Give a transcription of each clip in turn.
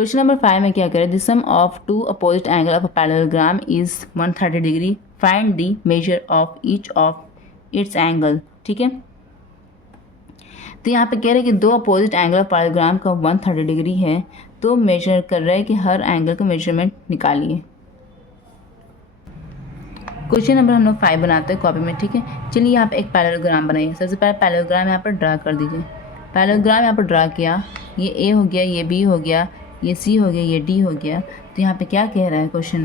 Question number 5 में क्या करें, the sum of two opposite angle of a parallelogram is 130 degree, find the measure of each of its angle. ठीक है, तो यहाँ पे कह रहे हैं कि दो अपोजिट एंगल ऑफ पैरेललोग्राम का 130 डिग्री है, तो मेजर कर रहा है कि हर एंगल का मेजरमेंट निकालिए। क्वेश्चन नंबर हम लोग 5 बनाते हैं कॉपी में। ठीक है, चलिए यहाँ पे एक पैरेललोग्राम बनाइए। सबसे पहले पैरेललोग्राम यहाँ पर ड्रा कर दीजिए। पैरेललोग्राम यहाँ पर ड्रा किया, ये ए हो गया, ये बी हो गया, ये सी हो गया, ये डी हो गया। तो यहाँ पे क्या कह रहा है क्वेश्चन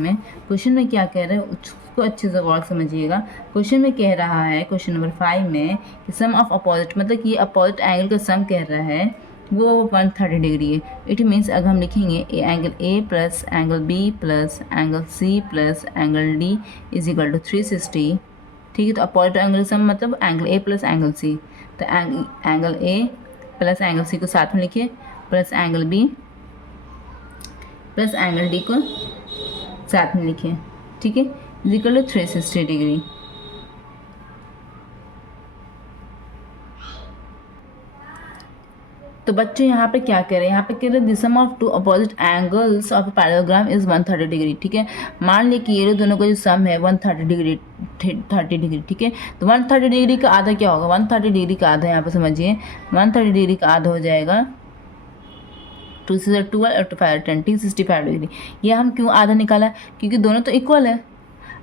में क्या कह रहा है उसको अच्छे से गौर समझिएगा। क्वेश्चन में कह रहा है, क्वेश्चन नंबर 5 में कि सम ऑफ अपोजिट, मतलब कि ये अपोजिट एंगल का सम कह रहा है, वो 130 डिग्री है। इट मीन्स अगर हम लिखेंगे angle A plus angle B plus angle C plus angle D is equal to 360। ठीक है, तो अपोजिट एंगल सम मतलब angle A plus angle C. तो angle A plus angle C को साथ में लिखिए, plus angle B plus angle D को साथ में लिखिए। ठीक है, इज इक्वल टू 360 डिग्री। तो बच्चों यहाँ पे क्या कह रहे हैं, यहाँ पे कह रहे हैं the sum of two opposite angles of parallelogram is 130 degree. ठीक है, मान ली कि ये दोनों का जो सम है 130 डिग्री 30 डिग्री। ठीक है, तो 130 डिग्री का आधा क्या होगा, 130 डिग्री का आधा यहाँ पे समझिए, 130 डिग्री का आधा हो जाएगा 2 से 12 और 2 5 10 365 डिग्री। ये हम क्यों आधा निकाला, क्योंकि दोनों तो इक्वल है।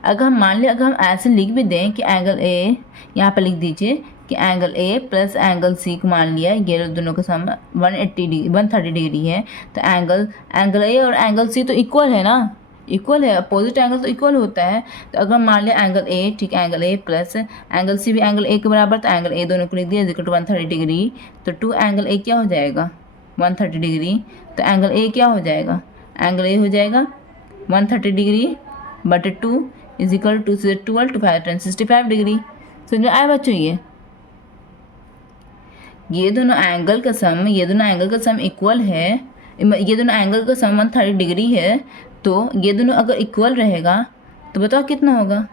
अगर हम मान लें, अगर हम ऐसे लिख भी दें कि एंगल ए, यहाँ पर लिख दीजिए कि angle A plus angle C को मान लिया, ये दोनों का सम 130 डिग्री है, तो एंगल ए और एंगल सी तो इक्वल है ना, इक्वल है, अपोजिट एंगल तो इक्वल होता है। तो अगर मान लिया एंगल ए, ठीक है, angle A plus angle C भी एंगल ए के बराबर, तो एंगल ए दोनों को लिख दिया इक्वल टू 130 डिग्री। तो 2 एंगल ए क्या हो जाएगा 130 डिग्री, तो एंगल ए क्या हो जाएगा, एंगल ए हो जाएगा 130 डिग्री बटे 2 इज इक्वल टू 2 से 12 2 5 10 65 डिग्री। समझ में आया बच्चों? ये दोनों एंगल का सम इक्वल है, ये दोनों एंगल का सम 130 डिग्री है, तो ये दोनों अगर इक्वल रहेगा तो बताओ कितना होगा,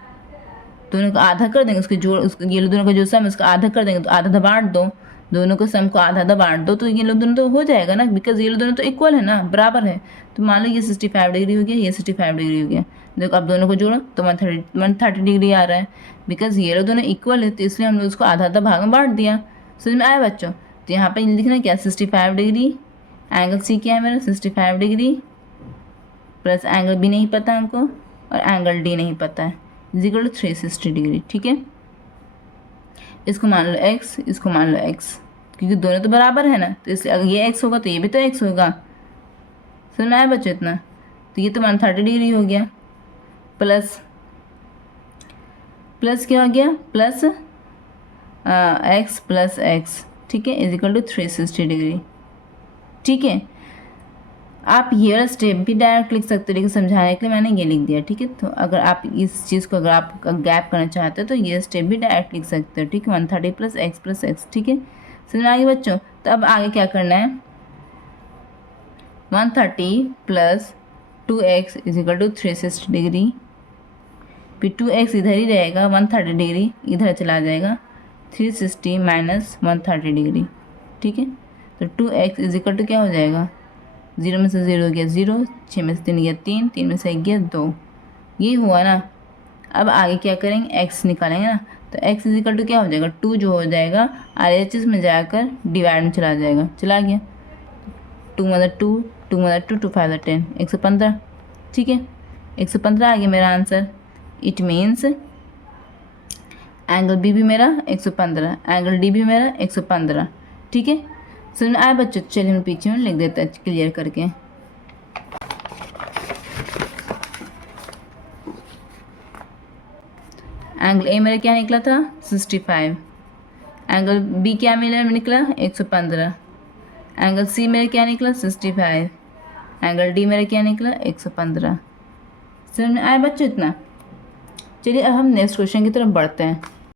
दोनों का आधा कर देंगे, उसके जोड़, ये दोनों का जो सम उसका आधा कर देंगे, तो आधा आधा बांट दो, दोनों को सम को आधा आधा बांट दो, तो ये लोग दोनों तो हो जाएगा ना, बिकॉज ये लोग दोनों तो इक्वल है ना, बराबर है। तो मान लो ये 65 डिग्री हो गया, ये 65 डिग्री हो गया। देखो अब दोनों को जोड़ो तो 130 डिग्री आ रहा है, बिकॉज ये लोग दोनों इक्वल है, तो इसलिए हमने उसको आधा आधा भाग में बांट दिया। समझ में आया बच्चों? तो यहाँ पे लिखना क्या, 65 डिग्री, एंगल सी क्या है मेरा 65 डिग्री, प्लस एंगल बी नहीं पता हमको और एंगल डी नहीं पता है, इज इक्वल टू 360 डिग्री। ठीक है, इसको मान लो x, इसको मान लो x, क्योंकि दोनों तो बराबर है ना, तो इसलिए अगर ये x होगा तो ये भी तो x होगा। समझ में आया बच्चों इतना? तो ये तो 130 डिग्री हो गया, प्लस क्या हो गया, प्लस x प्लस x, ठीक है, इज इक्वल टू 360 डिग्री। ठीक है, आप ये वाला स्टेप भी डायरेक्ट लिख सकते हो, लेकिन समझाने के लिए मैंने ये लिख दिया। ठीक है, तो अगर आप इस चीज़ को अगर आप गैप करना चाहते हो तो ये स्टेप भी डायरेक्ट लिख सकते हो। ठीक है, 130 प्लस x। ठीक है, समझ में आ गया बच्चों? तो अब आगे क्या करना है, 130 plus 2x is equal to 360 degree, फिर 2x इधर ही रहेगा, 130 डिग्री इधर चला जाएगा, 360 माइनस 130 डिग्री। ठीक है, तो 2x इज इक्वल टू क्या हो जाएगा, 0 में से 0 गया 0, 6 में से 3 गया 3, 3 में से 1 गया 2, ये हुआ ना। अब आगे क्या करेंगे, x निकालेंगे ना, तो x इज इक्वल टू क्या हो जाएगा, 2 जो हो जाएगा RHS में जाकर डिवाइड में चला जाएगा, चला गया, 2 मतलब 2, 2 मतलब 2, 2 5 10, 115। ठीक है, 115 आ गया मेरा answer. It means angle B भी मेरा 115, एंगल डी भी मेरा 115। ठीक है, समझ में आया बच्चों? चलिए हम पीछे में लिख देते हैं क्लियर करके। एंगल ए मेरा क्या निकला था 65, एंगल बी क्या मेरा निकला 115, एंगल सी मेरा क्या निकला 65, एंगल डी मेरा क्या निकला 115। समझ में आया बच्चों इतना? चलिए अब हम नेक्स्ट क्वेश्चन की तरफ बढ़ते हैं।